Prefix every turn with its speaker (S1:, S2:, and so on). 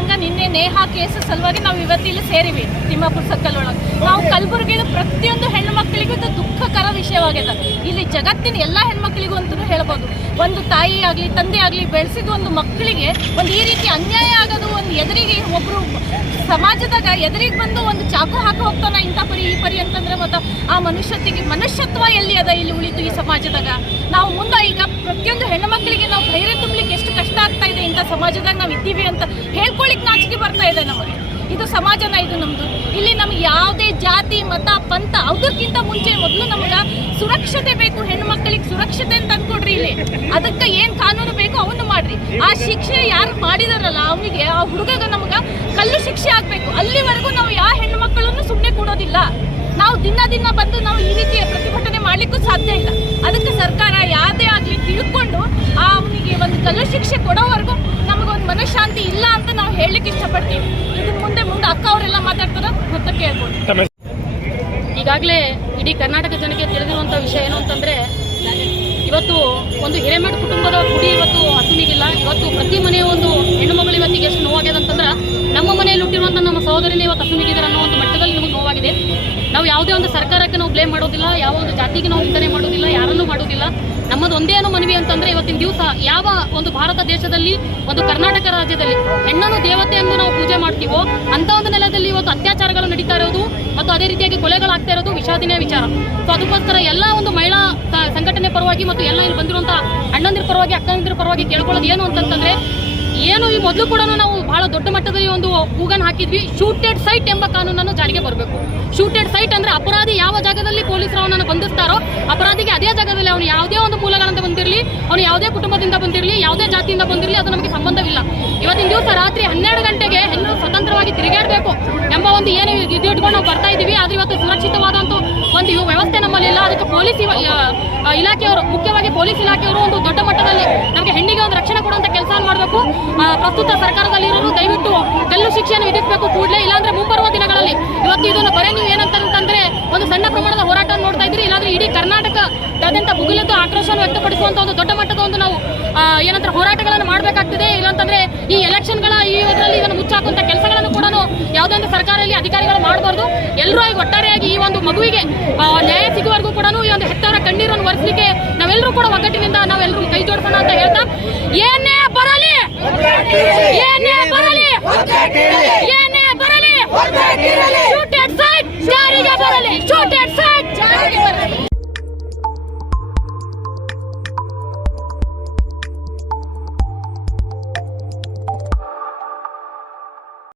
S1: ಸಂಘ ನಿನ್ನೆ ನೇಹಾ ಕೇಸ್ ಸಲುವಾಗಿ ನಾವು ಇವತ್ತಿಲ್ಲಿ ಸೇರಿವಿ ತಿಮ್ಮಾಪುರ ಸರ್ಕಲ್ ಒಳಗೆ. ನಾವು ಕಲಬುರಗಿದ ಪ್ರತಿಯೊಂದು ಹೆಣ್ಣು ಮಕ್ಕಳಿಗೂ ಇದು ದುಃಖಕರ ವಿಷಯವಾಗಿದೆ ಇಲ್ಲಿ ಜಗತ್ತಿನ ಎಲ್ಲ ಹೆಣ್ಮಕ್ಳಿಗೂ ಅಂತಲೂ ಹೇಳ್ಬೋದು. ಒಂದು ತಾಯಿ ಆಗಲಿ ತಂದೆ ಆಗಲಿ ಬೆಳೆಸಿದ ಒಂದು ಮಕ್ಕಳಿಗೆ ಒಂದು ಈ ರೀತಿ ಅನ್ಯಾಯ ಆಗೋದು ಒಂದು ಎದುರಿಗೆ ಒಬ್ಬರು ಸಮಾಜದಾಗ ಎದುರಿಗೆ ಬಂದು ಒಂದು ಚಾಕು ಹಾಕಿ ಹೋಗ್ತಾನ ಇಂಥ ಪರಿ ಈ ಪರಿ ಅಂತಂದ್ರೆ ಮತ್ತು ಆ ಮನುಷ್ಯತಿಗೆ ಮನುಷ್ಯತ್ವ ಎಲ್ಲಿ ಅದ ಇಲ್ಲಿ ಉಳಿತು ಈ ಸಮಾಜದಾಗ? ನಾವು ಮುಂದೆ ಈಗ ಪ್ರತಿಯೊಂದು ಹೆಣ್ಣು ಮಕ್ಕಳಿಗೆ ನಾವು ಧೈರ್ಯ ತುಂಬಲಿಕ್ಕೆ ಎಷ್ಟು ಕಷ್ಟ ಆಗ್ತಾ ಇದೆ ಇಂಥ ಸಮಾಜದಾಗ ನಾವು ಇದ್ದೀವಿ ಅಂತ ಹೇಳ್ಕೊಳ್ಳಿಕ್ಕೆ ನಾಚಿಕೆ ಬರ್ತಾ ಇದೆ ನಮಗೆ. ಇದು ಸಮಾಜನ ಇದು ನಮ್ದು. ಇಲ್ಲಿ ನಮ್ಗೆ ಯಾವುದೇ ಜಾತಿ, ಮತ, ಪಂಥ ಅದಕ್ಕಿಂತ ಮುಂಚೆ ಮೊದಲು ನಮ್ಗೆ ಸುರಕ್ಷತೆ ಬೇಕು ಹೆಣ್ಣು ಮಕ್ಕಳಿಗೆ ಸುರಕ್ಷತೆ ಅಂತ ಅಂದ್ಕೊಡ್ರಿ ಇಲ್ಲಿ. ಅದಕ್ಕೆ ಏನು ಕಾನೂನು ಬೇಕು ಅವನು ಮಾಡ್ರಿ. ಆ ಶಿಕ್ಷೆ ಯಾರು ಮಾಡಿದಾರಲ್ಲ, ಅವನಿಗೆ ಆ ಹುಡುಗಗ ನಮ್ಗೆ ಕಲ್ಲು ಶಿಕ್ಷೆ ಆಗಬೇಕು. ಅಲ್ಲಿವರೆಗೂ ನಾವು ಯಾವ ಹೆಣ್ಣು ಮಕ್ಕಳನ್ನು ಸುಮ್ಮನೆ ಕೊಡೋದಿಲ್ಲ. ನಾವು ದಿನ ದಿನ ಬಂದು ನಾವು ಈ ರೀತಿಯ ಪ್ರತಿಭಟನೆ ಮಾಡ್ಲಿಕ್ಕೂ ಸಾಧ್ಯ ಇಲ್ಲ. ಅದಕ್ಕೆ ಸರ್ಕಾರ ಯಾವುದೇ ಆಗಲಿ ತಿಳ್ಕೊಂಡು ಆ ಅವನಿಗೆ ಒಂದು ಕಲ್ಲು ಶಿಕ್ಷೆ ಕೊಡೋವರೆಗೂ ನಮಗೊಂದು ಮನಃಶಾಂತಿ ಇಲ್ಲ ಅಂತ ನಾವು ಹೇಳಲಿಕ್ಕೆ ಇಷ್ಟಪಡ್ತೀವಿ ಇದನ್ನ ಮುಂದೆ ಮುಂದೆ ಅಕ್ಕ ಅವರೆಲ್ಲ ಮಾತಾಡ್ತಾರ ಮತ್ತೆ ಕೇಳ್ಬೋದು.
S2: ಈಗಾಗಲೇ ಇಡೀ ಕರ್ನಾಟಕ ಜನಕ್ಕೆ ತಿಳಿದಿರುವಂಥ ವಿಷಯ ಏನು ಅಂತಂದರೆ ಇವತ್ತು ಒಂದು ಹಿರೇಮಠ ಕುಟುಂಬದ ಕುಡಿ ಇವತ್ತು ಹಸುಮಿಗಿಲ್ಲ ಇವತ್ತು ಪ್ರತಿ ಮನೆಯ ಒಂದು ಹೆಣ್ಣು ಮಗಳು ಇವತ್ತಿಗೆ ಎಷ್ಟು ನೋವಾಗ್ಯದಂತಂದ್ರೆ ಅಂತಂದ್ರೆ ನಮ್ಮ ಮನೆಯಲ್ಲಿ ಹುಟ್ಟಿರುವಂಥ ನಮ್ಮ ಸಹೋದರಿನೇ ಇವತ್ತು ಹಸುಮಿಗಿದ್ದಾರೆ ಅನ್ನೋ ಒಂದು ನಾವು ಯಾವುದೇ ಒಂದು ಸರ್ಕಾರಕ್ಕೆ ನಾವು ಬ್ಲೇಮ್ ಮಾಡೋದಿಲ್ಲ, ಯಾವ ಒಂದು ಜಾತಿಗೆ ನಾವು ನಿಂದನೆ ಮಾಡೋದಿಲ್ಲ, ಯಾರನ್ನೂ ಮಾಡೋದಿಲ್ಲ. ನಮ್ಮದು ಒಂದೇ ಮನವಿ ಅಂತಂದ್ರೆ ಇವತ್ತಿನ ದಿವಸ ಯಾವ ಒಂದು ಭಾರತ ದೇಶದಲ್ಲಿ, ಒಂದು ಕರ್ನಾಟಕ ರಾಜ್ಯದಲ್ಲಿ ಹೆಣ್ಣನ್ನು ದೇವತೆ ಎಂದು ನಾವು ಪೂಜೆ ಮಾಡ್ತೀವೋ ಅಂತ ಒಂದು ನೆಲದಲ್ಲಿ ಇವತ್ತು ಅತ್ಯಾಚಾರಗಳು ನಡೀತಾ ಇರೋದು ಮತ್ತು ಅದೇ ರೀತಿಯಾಗಿ ಕೊಲೆಗಳಾಗ್ತಾ ಇರೋದು ವಿಷಾದನೀಯ ವಿಚಾರ. ಸೊ ಅದಕ್ಕೋಸ್ಕರ ಎಲ್ಲ ಒಂದು ಮಹಿಳಾ ಸಂಘಟನೆ ಪರವಾಗಿ ಮತ್ತು ಎಲ್ಲ ಇಲ್ಲಿ ಬಂದಿರುವಂತಹ ಅಣ್ಣಂದಿರ ಪರವಾಗಿ, ಅಕ್ಕಂದಿರ ಪರವಾಗಿ ಕೇಳ್ಕೊಳ್ಳೋದು ಏನು ಅಂತಂತಂದ್ರೆ ಏನು ಈ ಮೊದಲು ಕೂಡ ನಾವು ಬಹಳ ದೊಡ್ಡ ಮಟ್ಟದಲ್ಲಿ ಒಂದು ಕೂಗನ್ ಹಾಕಿದ್ವಿ. ಶೂಟೆಡ್ ಸೈಟ್ ಎಂಬ ಕಾನೂನನ್ನು ಜಾರಿಗೆ ಬರಬೇಕು. ಶೂಟೆಡ್ ಸೈಟ್ ಅಂದ್ರೆ ಅಪರಾಧಿ ಯಾವ ಜಾಗದಲ್ಲಿ ಪೊಲೀಸರು ಅವನನ್ನು ಬಂಧಿಸ್ತಾರೋ ಅಪರಾಧಿಗೆ ಅದೇ ಜಾಗದಲ್ಲಿ ಅವನು ಯಾವುದೇ ಒಂದು ಮೂಲಗಳಿಂದ ಬಂದಿರಲಿ, ಅವನು ಯಾವುದೇ ಕುಟುಂಬದಿಂದ ಬಂದಿರಲಿ, ಯಾವುದೇ ಜಾತಿಯಿಂದ ಬಂದಿರಲಿ, ಅದು ನಮಗೆ ಸಂಬಂಧವಿಲ್ಲ. ಇವತ್ತಿನ ದಿವಸ ರಾತ್ರಿ ಹನ್ನೆರಡು ಗಂಟೆಗೆ ಹೆಣ್ಣು ಸ್ವತಂತ್ರವಾಗಿ ತಿರುಗಾಡಬೇಕು ಎಂಬ ಒಂದು ಏನು ಇದು ಇಟ್ಕೊಂಡು ನಾವು ಬರ್ತಾ ಇದ್ದೀವಿ. ಆದ್ರೆ ಇವತ್ತು ಸುರಕ್ಷಿತವಾದಂತ ಒಂದು ವ್ಯವಸ್ಥೆ ನಮ್ಮಲ್ಲಿ ಇಲ್ಲ. ಅದಕ್ಕೆ ಪೊಲೀಸ್ ಇಲಾಖೆಯವರು, ಮುಖ್ಯವಾಗಿ ಪೊಲೀಸ್ ಇಲಾಖೆಯವರು ಒಂದು ದೊಡ್ಡ ಮಟ್ಟದಲ್ಲಿ ನಮಗೆ ಹೆಣ್ಣಿಗೆ ಒಂದು ರಕ್ಷಣೆ ಕೊಡುವಂತ ಮಾಡಬೇಕು ಪ್ರಸ್ತುತ ಸರ್ಕಾರದಲ್ಲಿರೋರು ದಯವಿಟ್ಟು ಗಲ್ಲು ಶಿಕ್ಷೆಯನ್ನು ವಿಧಿಸಬೇಕು ಕೂಡಲೇ, ಇಲ್ಲಾಂದ್ರೆ ಮುಂಬರುವ ದಿನಗಳಲ್ಲಿ ಇವತ್ತು ಇದನ್ನು ಬರೀ ನೀವು ಏನಂತಂದ್ರೆ ಒಂದು ಸಣ್ಣ ಪ್ರಮಾಣದ ಹೋರಾಟ ನೋಡ್ತಾ ಇದ್ರಿ ಇಲ್ಲಾಂದ್ರೆ ಇಡೀ ಕರ್ನಾಟಕದಾದ್ಯಂತ ಭುಗಿಲೆದ್ದು ಆಕ್ರೋಶವನ್ನು ವ್ಯಕ್ತಪಡಿಸುವಂತ ಒಂದು ದೊಡ್ಡ ಮಟ್ಟದ ಒಂದು ನಾವು ಏನಂತಾರೆ ಹೋರಾಟಗಳನ್ನು ಮಾಡಬೇಕಾಗ್ತದೆ. ಇಲ್ಲಾಂತಂದ್ರೆ ಈ ಎಲೆಕ್ಷನ್ಗಳ ಈ ಇದರಲ್ಲಿ ಇದನ್ನು ಮುಚ್ಚಾಕುವಂತ ಕೆಲಸಗಳನ್ನು ಕೂಡ ಯಾವುದೇ ಒಂದು ಸರ್ಕಾರದಲ್ಲಿ ಅಧಿಕಾರಿಗಳು ಮಾಡಬಾರ್ದು. ಎಲ್ಲರೂ ಈಗ ಒಟ್ಟಾರೆಯಾಗಿ ಈ ಒಂದು ಮಗುವಿಗೆ ನ್ಯಾಯ ಸಿಗುವವರೆಗೂ ಕೂಡ ಈ ಒಂದು ಹೆತ್ತವರ ಕಣ್ಣೀರನ್ನು ಒರೆಸಲಿಕ್ಕೆ ನಾವೆಲ್ಲರೂ ಕೂಡ ಒಗ್ಗಟ್ಟಿನಿಂದ ನಾವೆಲ್ಲರೂ ಕೈ ಜೋಡಿಸೋಣ ಅಂತ ಹೇಳ್ತಾ. ಏನೇ